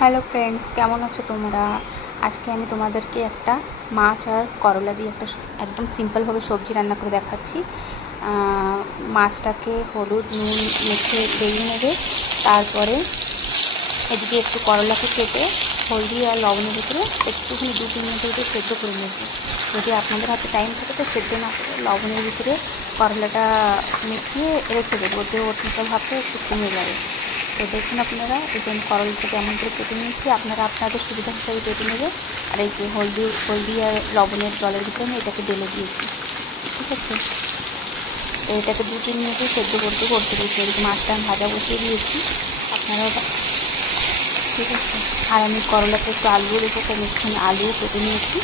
Hello friends, কেমন আছো তোমরা? আজকে আমি তোমাদেরকে একটা মাছ আর করলা দিয়ে একটা একদম সিম্পলভাবে সবজি রান্না করে দেখাচ্ছি। মাছটাকে হলুদ নুন মেখে ভেজে নেবে। তারপরে এদিকে একটু করলাকে কেটে হলদি আর লবণের ভিতরে একটুখানি 2-3 মিনিটের ভিতরে সেদ্ধ করে নেবে। যদি আপনাদের হাতে টাইম থাকে তো সেদ্ধ না করে লবণের ভিতরে করলাটা মেখিয়ে রেখে দেবো, ওতে ওটা ভাবতে একটু কমে যাবে। তো দেখুন আপনারা এই যে করলাটা কেমন করে কেটে নিয়েছি, আপনারা আপনাদের সুবিধা হিসাবে কেটে নেবে। আর এই যে হলদি আর লবণের জলের ভিতরে আমি এটাকে ঢেলে দিয়েছি, ঠিক আছে। তো এটাকে 2-3 মিনিটে সেদ্ধ করতে দিয়েছি। এদিকে মাছটা আমি ভাজা বসিয়ে দিয়েছি, আপনারা ঠিক আছে। আর আমি করলাতে একটু আলু রেখে তাই একটুখানি আলুও কেটে নিয়েছি।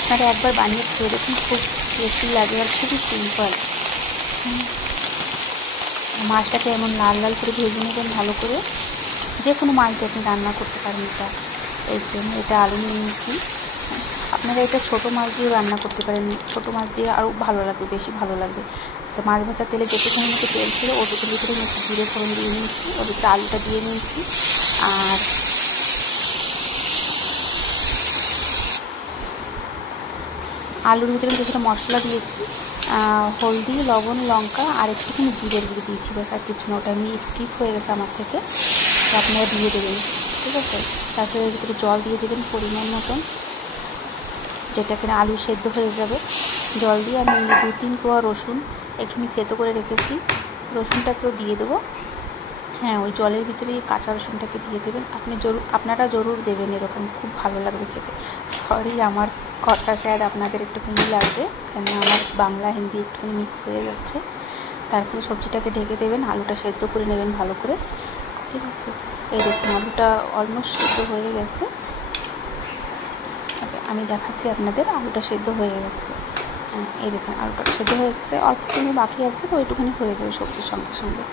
আপনারা একবার বানিয়ে খেয়ে দেখুন, খুব টেস্টি লাগে আর খুবই সিম্পল। মাছটাকে এমন লাল লাল করে ভেজে নেবেন ভালো করে, যে কোনো মাছ দিয়ে আপনি রান্না করতে পারেন। এই জন্য এটা আলু নিয়ে নিচ্ছি। আপনারা এটা ছোটো মাছ দিয়ে রান্না করতে পারেন, ছোটো মাছ দিয়ে আরও ভালো লাগবে, বেশি ভালো লাগবে। তো মাছ ভাজার তেলে যেটুকুনি মতো তেল ছিল ওর ভিতরে একটু জিরে ফোড়ন দিয়ে নিয়েছি, ওর ভিতরে আলুটা দিয়ে নিয়েছি। আর আলুর ভিতরে কিছুটা মশলা দিয়েছি, হলদি লবণ লঙ্কা আর একটুখানি জিরের গুঁড়ো দিয়েছি, ব্যাস আর কিছু না। ওটা আমি স্কিপ হয়ে গেছে আমার থেকে, তো আপনারা দিয়ে দেবেন, ঠিক আছে। তারপরে এর ভিতরে জল দিয়ে দেবেন পরিমাণ মতন, যেটা কিনা আলু সেদ্ধ হয়ে যাবে। জল দিয়ে আমি 2-3 কোয়া রসুন একটুখানি থেতো করে রেখেছি, রসুনটাকেও দিয়ে দেবো। হ্যাঁ, ওই জলের ভিতরে কাঁচা রসুনটাকে দিয়ে দেবেন। আপনারা জরুর দেবেন, এরকম খুব ভালো লাগবে খেতে। সরি, আমার কথা শায়দ আপনাদের একটুখানি লাগবে, কেন আমার বাংলা হিন্দি একটুখানি মিক্স হয়ে যাচ্ছে। তারপরে সবজিটাকে ঢেকে দেবেন, আলুটা সেদ্ধ করে নেবেন ভালো করে, ঠিক আছে। এই দেখুন আলুটা অলমোস্ট সেদ্ধ হয়ে গেছে। আমি দেখাচ্ছি আপনাদের, আলুটা সেদ্ধ হয়ে গেছে। এই দেখুন আলুটা সেদ্ধ হয়ে গেছে, অল্পখানি বাকি আছে, তো ওইটুখানি হয়ে যাবে সবজির সঙ্গে সঙ্গে।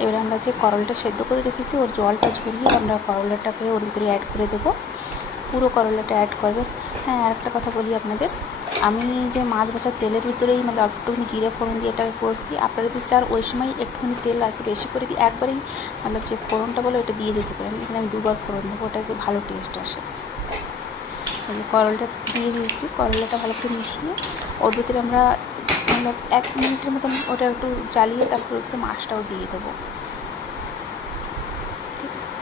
এবারে আমরা যে করলাটা সেদ্ধ করে রেখেছি ওর জলটা ঝরিয়ে আমরা করলাটাকে ওর ভিতরে অ্যাড করে দেবো, পুরো করলাটা অ্যাড করবেন। হ্যাঁ, আর একটা কথা বলি আপনাদের, আমি যে মাছ ভাজার তেলের ভিতরেই মানে একটুখানি জিরে ফোড়ন দিয়ে এটাকে করছি। আপনারা যদি চান ওই সময় একটুখানি তেল আর একটু বেশি করে দিই, একবারেই মানে যে ফোড়নটা বলে ওটা দিয়ে দিতে পারেন। এখানে আমি 2বার ফোড়ন দেবো, ওটাতে ভালো টেস্ট আসে। করলাটা দিয়ে দিয়েছি, করলাটা ভালো করে মিশিয়ে ওর ভিতরে আমরা 1 মিনিটের মতন ওটা একটু জ্বালিয়ে তারপরে ওর মাছটাও দিয়ে দেবো, ঠিক আছে।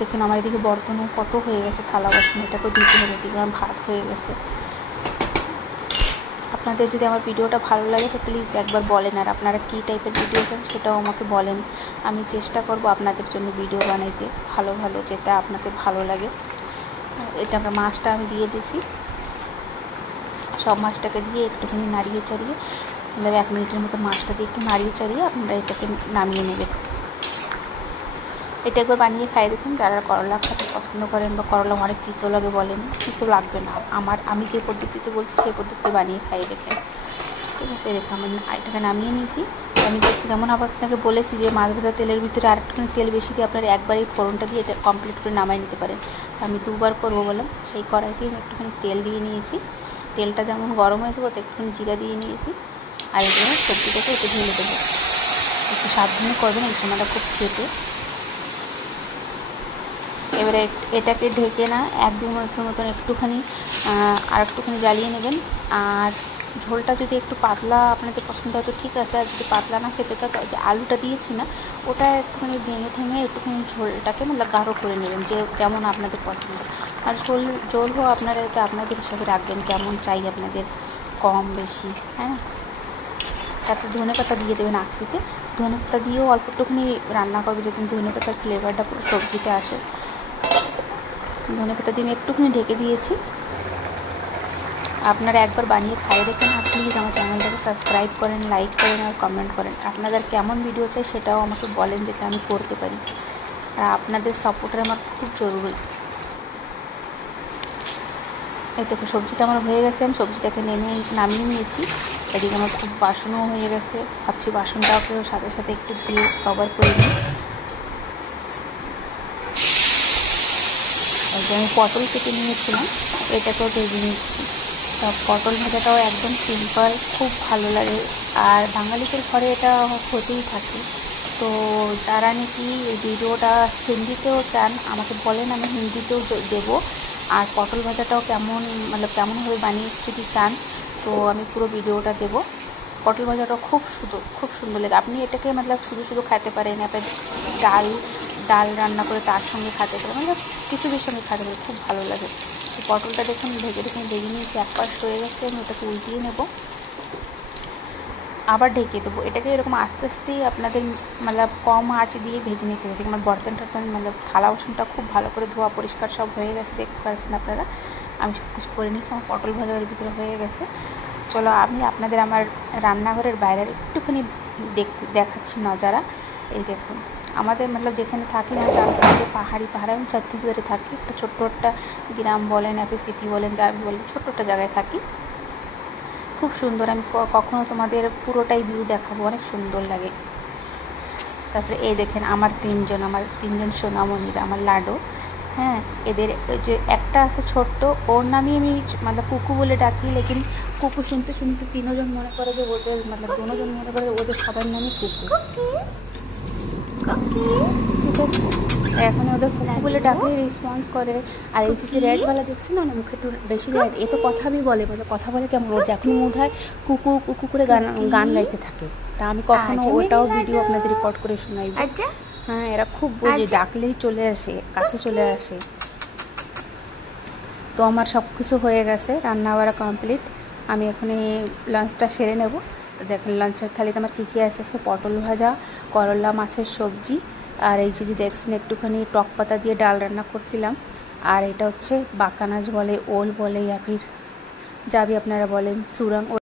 দেখুন আমার এদিকে বর্তনও কত হয়ে গেছে, থালা বাসন, এটাকেও দিতে হবে। এদিকে আমার ভাত হয়ে গেছে। আপনাদের যদি আমার ভিডিওটা ভালো লাগে তো প্লিজ একবার বলেন, আর আপনারা কী টাইপের ভিডিও চান সেটাও আমাকে বলেন। আমি চেষ্টা করব আপনাদের জন্য ভিডিও বানাইতে ভালো ভালো, যেটা আপনাকে ভালো লাগে। এটাকে মাছটা আমি দিয়ে দিয়েছি, সব মাছটাকে দিয়ে একটুখানি নাড়িয়ে চাড়িয়ে 1 মিনিটের মতো মাছটা দিয়ে একটু নাড়িয়ে চাড়িয়ে আপনারা এটাকে নামিয়ে নেবেন। এটা একবার বানিয়ে খাই দেখুন, যারা করলা খেতে পছন্দ করেন বা করলা অনেক তিতো লাগে বলেন, তিতো লাগবে না। আমি যে পদ্ধতিতে বলছি সেই পদ্ধতিতে বানিয়ে খাই দেখেন, ঠিক আছে। দেখুন আমি এটাকে নামিয়ে নিয়েছি। আমি যেমন আবার আপনাকে বলেছি যে মাছ ভাজা তেলের ভিতরে আর একটুখানি তেল বেশি দিয়ে আপনারা একবারই ফোড়নটা দিয়ে এটা কমপ্লিট করে নামাই নিতে পারেন। আমি 2বার করবো বললাম, সেই কড়াইতেই আমি একটুখানি তেল দিয়ে নিয়েছি। তেলটা যেমন গরম হয়ে যাবে ওতে একটুখানি জিরা দিয়ে নিয়েছি। আর এই জন্য সবজিটাকে একটু ঢেলে দেবো, একটু সাবধানে করবেন, এই সময়টা খুব ছেটে। এবারে এটাকে ঢেকে না 1-2 মিনিটের মতন একটুখানি আর একটুখানি জ্বালিয়ে নেবেন। আর ঝোলটা যদি একটু পাতলা আপনাদের পছন্দ হয় তো ঠিক আছে, আর যদি পাতলা না খেতে চাও, যে আলুটা দিয়েছি না ওটা একটুখানি ভেঙে একটুখানি ঝোলটাকে মানে গাঢ় করে নেবেন, যে যেমন আপনাদের পছন্দ। আর ঝোলও আপনারা এটা আপনাদের হিসাবে রাখবেন, কেমন চাই আপনাদের, কম বেশি, হ্যাঁ। তারপর ধনেপাতা দিয়ে দেবেন আখরিতে, ধনেপাতা দিয়েও অল্প একটুখানি রান্না করবে, যাতে ধনেপাতার ফ্লেভারটা পুরো সবজিতে আসে। ধনেপাতা দিয়ে আমি একটুখানি ঢেকে দিয়েছি। আপনারা একবার বানিয়ে খাইয়ে দেখুন, আর প্লিজ আমার চ্যানেলটাকে সাবস্ক্রাইব করেন, লাইক করেন আর কমেন্ট করেন। আপনাদের কেমন ভিডিও চাই সেটাও আমাকে বলেন, যাতে আমি করতে পারি। আর আপনাদের সাপোর্টার আমার খুব জরুরি। এই দেখো সবজিটা আমার হয়ে গেছে, আমি সবজিটাকে নামিয়ে নিয়েছি। এদিকে আমার খুব বাসনও হয়ে গেছে, ভাবছি বাসনটাকেও সাথে সাথে একটু দিয়ে কভার করে নিই। এই যে আমি পটল কেটে নিয়েছিলাম, এটাকেও ভেজে নিচ্ছি। পটল ভাজাটাও একদম সিম্পল, খুব ভালো লাগে। আর বাঙালিদের ঘরে এটা হতেই থাকে, তো যারা নাকি এই ভিডিওটা হিন্দিতেও চান আমাকে বলেন, আমি হিন্দিতেও দেবো। আর পটল ভাজাটাও কেমনভাবে বানিয়েছি যদি চান তো আমি পুরো ভিডিওটা দেবো। পটল ভাজাটাও খুব সুন্দর লাগে। আপনি এটাকে শুধু খেতে পারেন, আপনার ডাল রান্না করে তার সঙ্গে খেতে পারেন, কিছুর সঙ্গে খেতে পারেন, খুব ভালো লাগে। তো পটলটা দেখুন ভেজে নিয়েছি, এক পাশ হয়ে গেছে, আমি ওটাকে উল্টিয়ে নেব, আবার ঢেকে দেবো। এটাকে এরকম আস্তে আস্তেই আপনাদের কম আঁচ দিয়ে ভেজে নিতে হবে। আমার বর্তন থালা বাসনটা খুব ভালো করে ধোয়া পরিষ্কার সব হয়ে গেছে, দেখতে পাচ্ছেন আপনারা। আমি সব কিছু করে নিচ্ছি, আমার পটল ভাজা এর ভিতরে হয়ে গেছে। চলো আমি আপনাদের আমার রান্নাঘরের বাইরের একটুখানি দেখাচ্ছি নজারা। এই দেখুন আমাদের যেখানে থাকি না, চারদিকে পাহাড়ি আমি ছত্তিশগড়ে থাকি, একটা ছোট্ট একটা গ্রাম বলেন, আপনি সিটি বলেন, যা বলেন, ছোট্ট একটা জায়গায় থাকি। খুব সুন্দর, আমি কখনো তোমাদের পুরোটাই ভিউ দেখাবো, অনেক সুন্দর লাগে। তারপরে এই দেখেন আমার তিনজন সোনামণিরা, আমার লাডো। হ্যাঁ, এদের যে একটা আছে ছোট্ট, ওর নামই আমি কুকু বলে ডাকি, লেকিন কুকু শুনতে তিনজন মনে করে যে ওদের দুজন মনে করে যে ওদের সবার নামই কুকু, ঠিক আছে। এখন ওদের কুকু বলে ডাকলে রেসপন্স করে। আর এই যে রেডওয়ালা দেখছেন না, মুখে একটু বেশি রেড, এ তো কথা বলে কথা বলে কেমন, ওর যখন মুড হয় কুকু কুকু করে গান গাইতে থাকে। তা আমি কখনো ওটাও ভিডিও আপনাদের রেকর্ড করে শোনাইব। হ্যাঁ, এরা খুব বোঝে, ডাকলেই চলে আসে, কাছে চলে আসে। তো আমার সব কিছু হয়ে গেছে, রান্না বাড়া কমপ্লিট। আমি এখন লাঞ্চটা সেরে নেব। তো দেখেন লাঞ্চের থালিতে আমার কী আছে আজকে, পটল ভাজা, করলা মাছের সবজি, আর এই যে দেখছেন একটুখানি টক পাতা দিয়ে ডাল রান্না করছিলাম। আর এটা হচ্ছে বাঁকানাজ বলে, ওল বলে, ইয়া ফির যা भी আপনারা বলেন, সুরং।